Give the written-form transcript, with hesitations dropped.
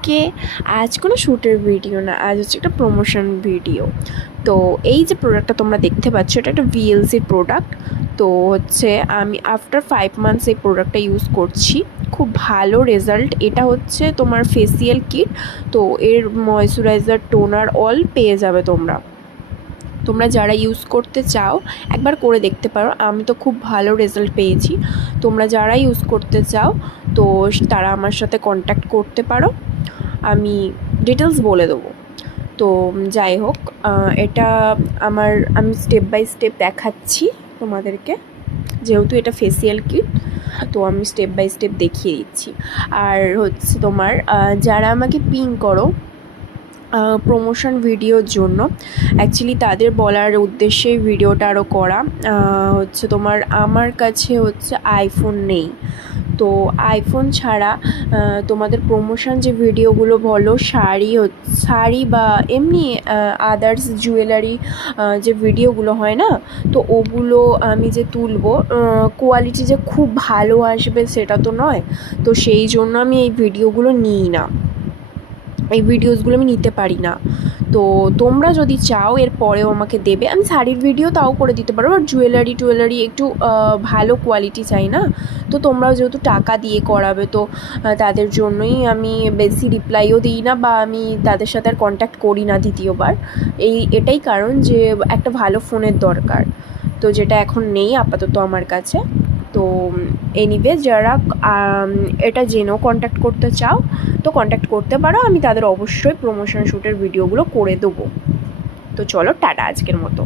সবাইকে। আজ কোনো শ্যুটের ভিডিও না, আজ হচ্ছে একটা প্রমোশন ভিডিও। তো এই যে প্রোডাক্টটা তোমরা দেখতে পাচ্ছ, এটা একটা ভিএলসির প্রোডাক্ট। তো হচ্ছে আমি আফটার 5 মান্থস এই প্রোডাক্টটা ইউজ করছি, খুব ভালো রেজাল্ট। এটা হচ্ছে তোমার ফেসিয়াল কিট, তো এর ময়শ্চারাইজার, টোনার অল পেয়ে যাবে তোমরা যারা ইউজ করতে চাও একবার করে দেখতে পারো। আমি তো খুব ভালো রেজাল্ট পেয়েছি। তোমরা যারা ইউজ করতে চাও তো তারা আমার সাথে কন্ট্যাক্ট করতে পারো, আমি ডিটেলস বলে দেবো। তো যাই হোক, এটা আমি স্টেপ বাই স্টেপ দেখাচ্ছি তোমাদেরকে, যেহেতু এটা ফেসিয়াল কিট তো আমি স্টেপ বাই স্টেপ দেখিয়ে দিচ্ছি। আর হচ্ছে তোমার যারা আমাকে পিং করো প্রমোশন ভিডিওর জন্য, অ্যাকচুয়ালি তাদের বলার উদ্দেশ্যেই ভিডিওটা আরও করা। হচ্ছে তোমার আমার কাছে হচ্ছে আইফোন নেই, তো আইফোন ছাড়া তোমাদের প্রমোশন যে ভিডিওগুলো বলো, শাড়ি বা এমনি আদার্স জুয়েলারি যে ভিডিওগুলো হয় না, তো ওগুলো আমি যে তুলবো কোয়ালিটি যে খুব ভালো আসবে সেটা তো নয়। তো সেই জন্য আমি এই ভিডিওগুলো নিই না, এই ভিডিওসগুলো আমি নিতে পারি না। তো তোমরা যদি চাও এর পরেও আমাকে দেবে, আমি শাড়ির ভিডিও তাও করে দিতে পারবো। আর জুয়েলারি একটু ভালো কোয়ালিটি চাই না, তো তোমরাও যেহেতু টাকা দিয়ে করাবে, তো তাদের জন্যই আমি বেশি রিপ্লাইও দিই না, বা আমি তাদের সাথে আর কন্ট্যাক্ট করি না দ্বিতীয়বার। এটাই কারণ যে একটা ভালো ফোনের দরকার, তো যেটা এখন নেই আপাতত আমার কাছে। তো এনিওয়ে, যারা এটা জেনেও কন্ট্যাক্ট করতে চাও তো কন্ট্যাক্ট করতে পারো, আমি তাদের অবশ্যই প্রমোশন শ্যুটের ভিডিওগুলো করে দেবো। তো চলো, টাটা আজকের মতো।